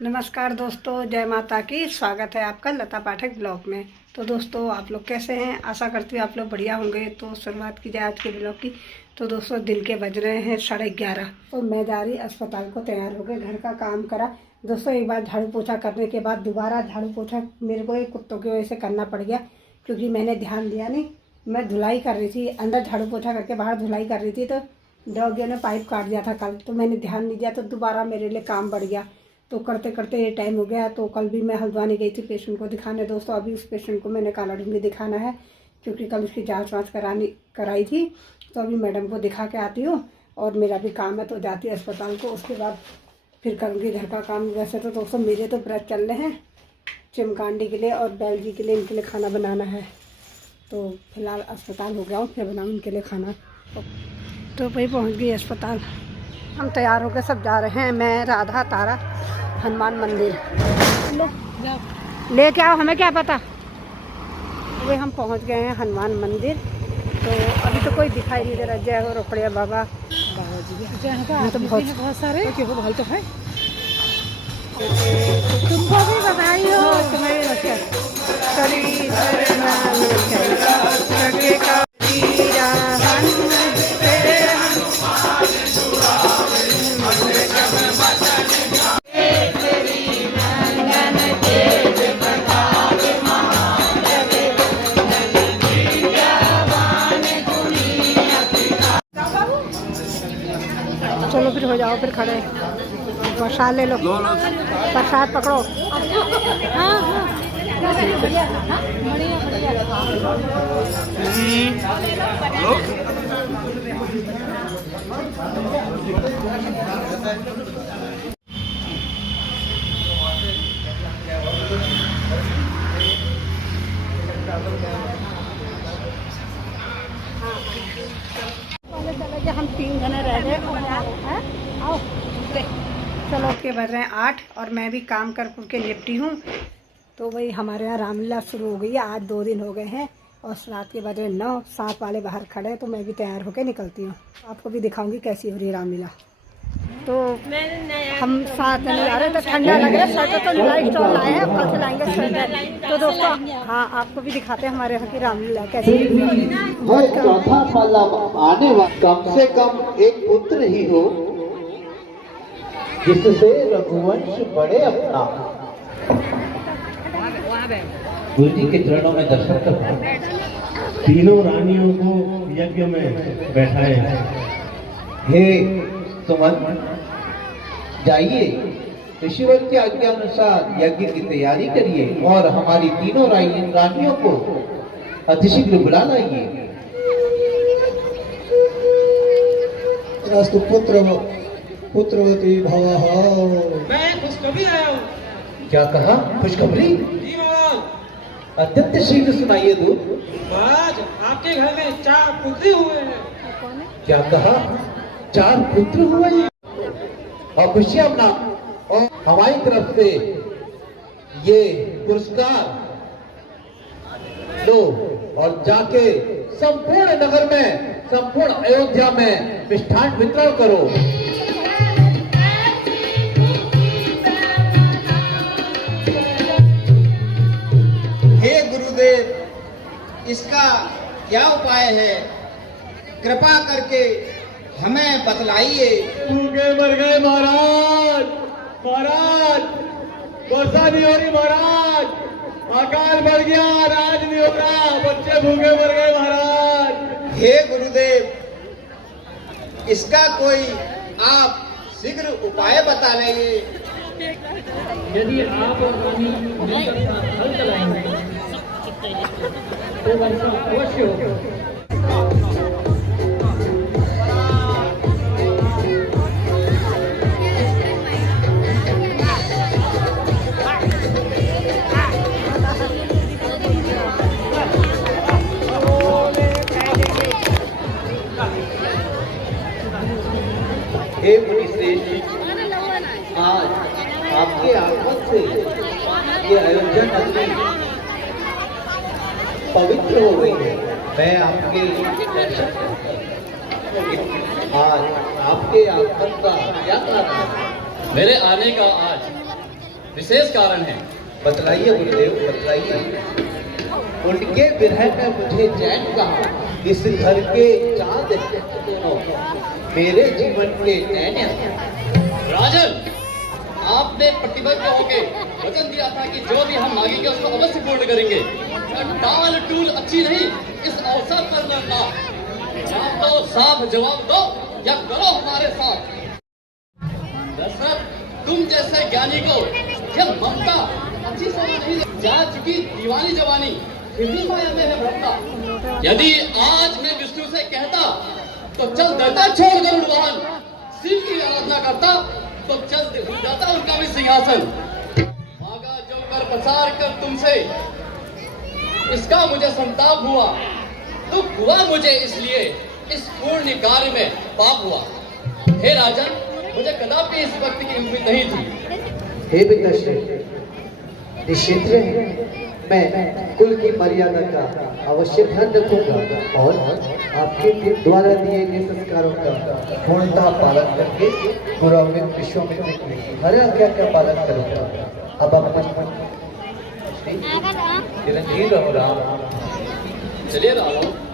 नमस्कार दोस्तों, जय माता की। स्वागत है आपका लता पाठक ब्लॉग में। तो दोस्तों, आप लोग कैसे हैं? आशा करती हूँ आप लोग बढ़िया होंगे। तो शुरुआत की जाए आज के ब्लॉग की। तो दोस्तों, दिन के बज रहे हैं 11:30। तो मैं जा रही अस्पताल को, तैयार हो गए, घर का काम करा। दोस्तों, एक बार झाड़ू पोछा करने के बाद दोबारा झाड़ू पोछा मेरे को एक कुत्तों की वजह से करना पड़ गया, क्योंकि मैंने ध्यान दिया नहीं। मैं धुलाई कर रही थी, अंदर झाड़ू पोछा करके बाहर धुलाई कर रही थी, तो डॉग ने पाइप काट दिया था कल। तो मैंने ध्यान नहीं दिया, तो दोबारा मेरे लिए काम बढ़ गया। तो करते करते ये टाइम हो गया। तो कल भी मैं हल्द्वानी गई थी पेशेंट को दिखाने। दोस्तों, अभी उस पेशेंट को मैंने काला ढूंढी दिखाना है, क्योंकि कल उसकी जांच वाँच कराई थी। तो अभी मैडम को दिखा के आती हूँ, और मेरा भी काम है तो जाती है अस्पताल को। उसके बाद फिर करूँगी घर का काम। वैसे तो दोस्तों मेरे तो व्रत चल रहे हैं, चिमकांडी के लिए और बैल जी के लिए, इनके लिए खाना बनाना है। तो फिलहाल अस्पताल हो गया हूँ, फिर बनाऊँ इनके लिए खाना। तो वही पहुँच गई अस्पताल। हम तैयार होकर सब जा रहे हैं, मैं, राधा, तारा, हनुमान मंदिर। ले के आओ, हमें क्या पता। वे हम पहुंच गए हैं हनुमान मंदिर। तो अभी तो कोई दिखाई नहीं दे रहा। जय हो रोपड़िया बाबा जी। तो बहुत सारे तो है। तुमको भी बधाई हो, तुम्हें चलो फिर हो जाओ, फिर खड़े। प्रसाद ले लो, प्रसाद पकड़ो। हाँ हाँ हम 3 जने रह गए। आओ, चलो के बज रहे हैं 8 और मैं भी काम कर के निपटी हूँ। तो वही हमारे यहाँ रामलीला शुरू हो गई है। आज 2 दिन हो गए हैं और रात के बज रहे 9। 7 वाले बाहर खड़े हैं, तो मैं भी तैयार होकर निकलती हूँ। आपको भी दिखाऊंगी कैसी हो रही है रामलीला। तो हम 7 जने जा रहे हैं। तो ठंडा लग रहा है, स्वेटर तो लाइट स्टॉल लाए हैं, कल से लाएंगे स्वेटर। तो दोस्तों, हाँ, आपको भी दिखाते हैं हमारे यहाँ की रामलीला कैसी है। चौथा पाला आने वाला कम से कम एक पुत्र ही हो, जिससे रघुवंश बढ़े अपना। गुरु जी के चरणों में दर्शन कर तीनों रानियों को यज्ञ में बैठाए हैं। हे सुमन, जाइए ऋषिवर की आज्ञा अनुसार यज्ञ की तैयारी करिए और हमारी तीनों रानियों को अतिशीघ्र बुला लाइए। पुत्रवती भवः। मैं खुशखबरी आया हूँ। क्या कहा? खुशखबरी? जी महाराज। अत्यंत शीघ्र सुनाइए दूत। महाराज, आपके घर में 4 पुत्र हुए हैं। क्या कहा? 4 पुत्र हुए हैं और खुशियां मना। और हमारी तरफ से ये पुरस्कार लो और जाके संपूर्ण नगर में, संपूर्ण अयोध्या में मिष्ठान वितरण करो। हे गुरुदेव, इसका क्या उपाय है? कृपा करके हमें बतलाइए। भूखे मर गए महाराज। महाराज, वर्षा नहीं हो रही महाराज, अकाल बढ़ गया, राज नहीं हो रहा, बच्चे भूखे मर गए महाराज। हे गुरुदेव, इसका कोई आप शीघ्र उपाय बता लेंगे। यदि आप मिलकर हल चलाएंगे तो वर्षा अवश्य होगा। हे मुनिश्रेष्ठ, आज आपके आगमन से ये अयोध्या नगरी पवित्र हो गई है। मैं आपके आज आपके आगमन का क्या कारण है? मेरे आने का आज विशेष कारण है। बतलाइए गुरुदेव, बतलाइए। उनके विरह में मुझे चैन कहा, इस घर के चांद दोनों मेरे जीवन के नैन हैं। राजन, आपने प्रतिबद्ध होकर वचन दिया था कि जो भी हम मांगेंगे उसको अवश्य पूर्ण करेंगे। टाल टूल अच्छी नहीं, इस अवसर पर लड़ना। तो साफ जवाब दो या करो हमारे साथ। दशरथ, तुम जैसे ज्ञानी को यह ममता अच्छी समझ नहीं जा चुकी दीवानी जवानी फिर भी माया में है भ्रमता। यदि आज मैं विष्णु से कहता तो चल देता छोड़ गरुड़ वाहन, शिव की आराधना करता तो चल जाता उनका भी सिंहासन। मांगा जो कर प्रसार कर तुमसे, इसका मुझे संताप हुआ। दुख हुआ मुझे इसलिए इस पूर्ण कार्य में पाप हुआ। हे राजन, मुझे कदापि इस भक्ति की उम्मीद नहीं थी। हे पिताश्री, निश्चित है मैं कुल की मर्यादा का अवश्य ध्यान रखूंगा और आपके द्वारा दिए गए संस्कारों का पूर्णतः पालन करके पुरोहित विश्वामित्र की हर आज्ञा का पालन करूंगा। अब आप चिरंजीव रहो राम। चलिए राम।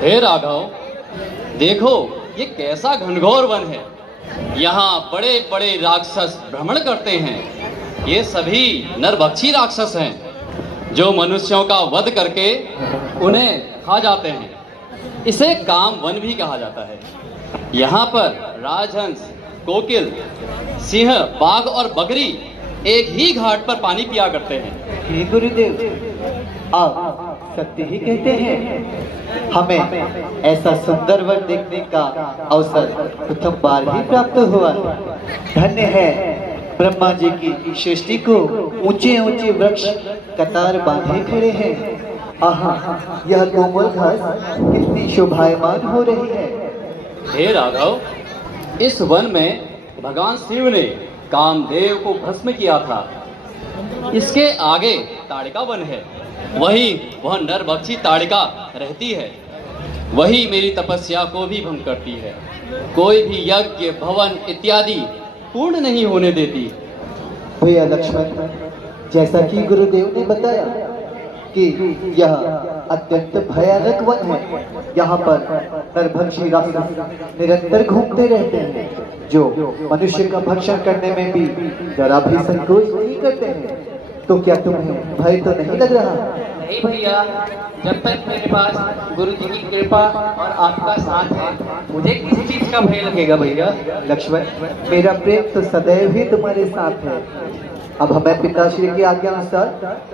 हे राघव, देखो ये कैसा घनघोर वन है। यहाँ बड़े बड़े राक्षस भ्रमण करते हैं। ये सभी नरभक्षी राक्षस हैं जो मनुष्यों का वध करके उन्हें खा जाते हैं। इसे काम वन भी कहा जाता है। यहाँ पर राजहंस, कोकिल, सिंह, बाघ और बकरी एक ही घाट पर पानी पिया करते हैं। हे गुरुदेव, आप सत्य ही कहते हैं। हमें ऐसा सुंदर वन देखने का अवसर प्रथम बार ही प्राप्त हुआ। धन्य है ब्रह्मा जी की सृष्टि को ऊंचे ऊंचे वृक्ष कतार बांधे खड़े हैं। आहा, यह कोमल घास कितनी शोभायमान हो रही है। हे राघव, इस वन में भगवान शिव ने कामदेव को भस्म किया था। इसके आगे ताड़िका वन है, वही वह नरभक्षी ताड़िका रहती है। वही मेरी तपस्या को भी भंग करती है। कोई भी यज्ञ, भवन इत्यादि पूर्ण नहीं होने देती। भैया लक्ष्मण, जैसा कि गुरुदेव ने बताया कि यह अत्यंत भयानक वन है। यहाँ पर नरभक्षी राक्षस निरंतर घूमते रहते हैं, जो मनुष्य का भक्षण करने में भी जरा भी संकोच नहीं करते हैं। तो क्या तुम्हें भय तो नहीं लग रहा? नहीं भैया, जब तक मेरे पास गुरु जी की कृपा और आपका साथ है, मुझे किसी चीज का भय लगेगा भैया। लक्ष्मण, मेरा प्रेम तो सदैव ही तुम्हारे साथ है। अब हमें पिताश्री की आज्ञा अनुसार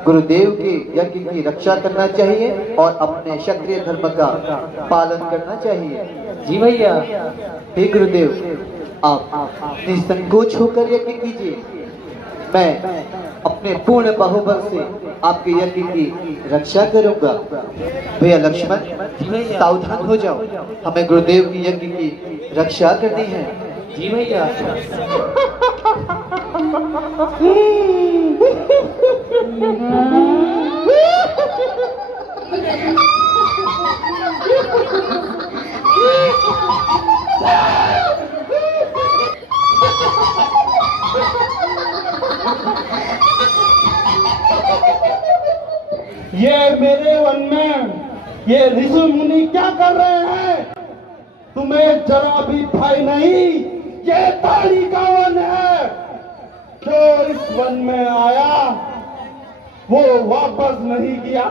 गुरुदेव के यज्ञ की रक्षा करना चाहिए और अपने क्षत्रिय धर्म का पालन करना चाहिए। जी भैया। हे गुरुदेव, आप निसंकोच होकर यज्ञ कीजिए। मैं अपने पूर्ण बाहुबल से आपके यज्ञ की रक्षा करूंगा। भैया लक्ष्मण, सावधान हो जाओ, हमें गुरुदेव की यज्ञ की रक्षा करनी है। जी भैया। ये मेरे वन में ये ऋषि मुनि क्या कर रहे हैं? तुम्हें जरा भी भय नहीं? ये ताड़ी का वन है। जो इस वन में आया वो वापस नहीं गया।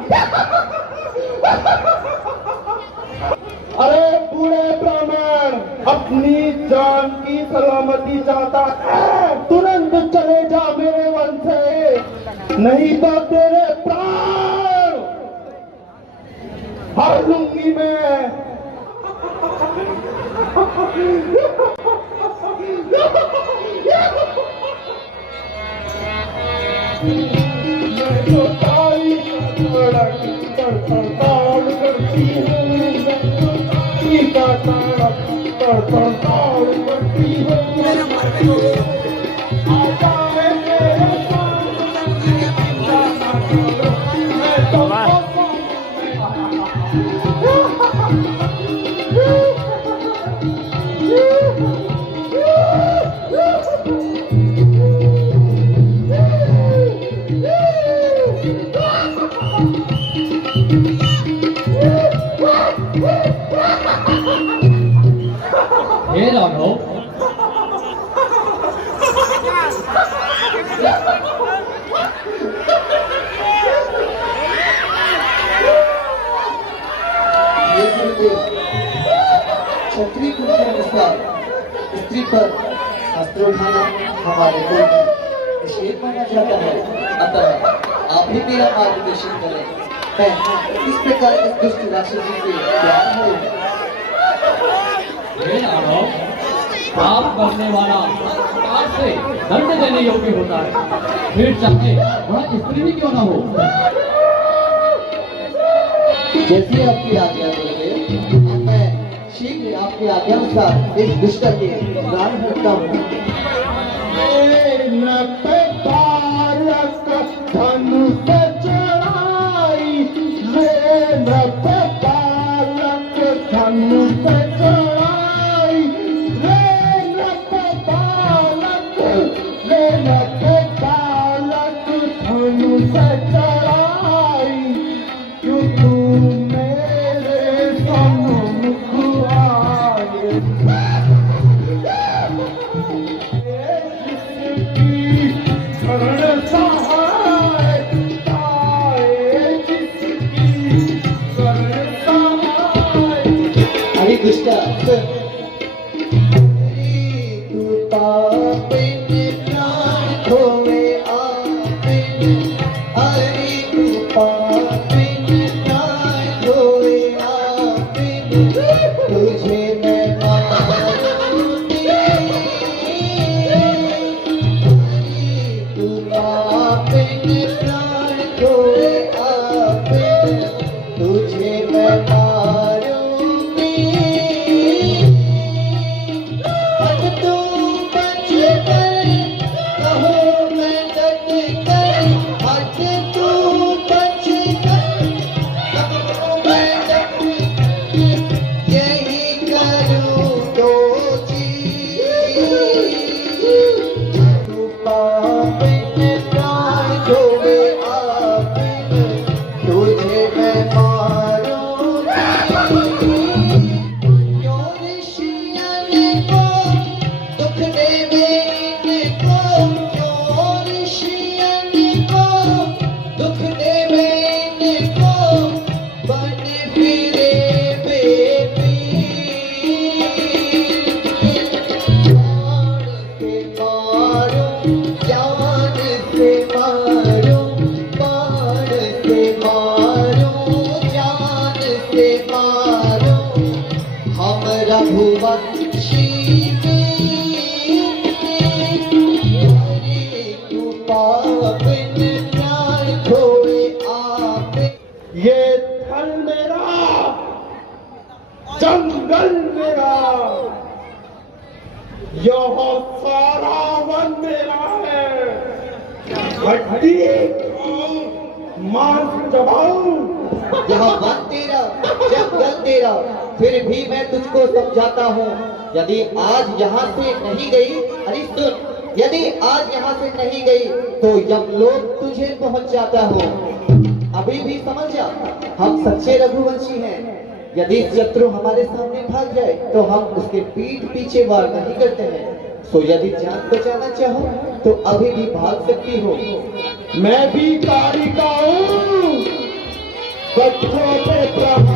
अरे बूढ़े ब्राह्मण, अपनी जान की सलामती चाहता है, तुरंत चले जा मेरे वन से, नहीं तो तेरे प्राण हर लूंगी मैं। मैं तो ताली करती हूँ, मैं तो ताली का ताड़ा करती हूँ। आजा है मेरे मैं तो हे राघव, क्षत्रिय कुल के अनुसार स्त्री पर अस्त्र उठाना हमारे कुल में निषेध माना जाता है। अतः आप ही मेरा मार्गदर्शन करें। मैं इस प्रकार इस दुष्ट राक्षसी से क्या करूं? हे राघव, पाप करने वाला सरकार से दंड देने योग्य होता है, फिर चाहे वह स्त्री भी क्यों न हो। जैसी आपकी आज्ञा गुरुदेव, मैं शीघ्र आपकी आज्ञा अनुसार इस दुष्ट के प्राण हरता हूँ। धनुष चढ़ाई रे बालक, धनुष चढ़ाई रे बालक, धनुष चढ़ाई, क्यों तू मेरे सम्मुख आए। शरण सहाय ताए जिसकी शरण सहाय। अरे दुष्टा, तू पापिन प्राण खोए आपिन, अरे तू पापिन प्राण खोए आपिन, तुझे मैं मारूंगी। तू पापिन प्राण खोए आपिन, तुझे मैं मारूंगी। हट तू बच कर, कहो मैं डट कर, हट तू बच कर, कहो मैं डट कर, यही करूँ दो चीज। तू पापिन जंगल मेरा, यह सारा वन मेरा है। हड्डी मांस चबाऊं, यह वन तेरा, जंगल तेरा, फिर भी मैं तुझको समझाता हूँ। यदि आज यहाँ से नहीं गई, अरे सुन, यदि आज यहाँ से नहीं गई तो यमलोक तुझे पहुँच जाता हो। अभी भी समझ जा, हम सच्चे रघुवंशी हैं। यदि शत्रु हमारे सामने भाग जाए तो हम उसके पीठ पीछे वार नहीं करते हैं। तो यदि जान बचाना चाहो तो अभी भी भाग सकती हो। मैं भी कारिका हूँ, बच्चों पे प्रहार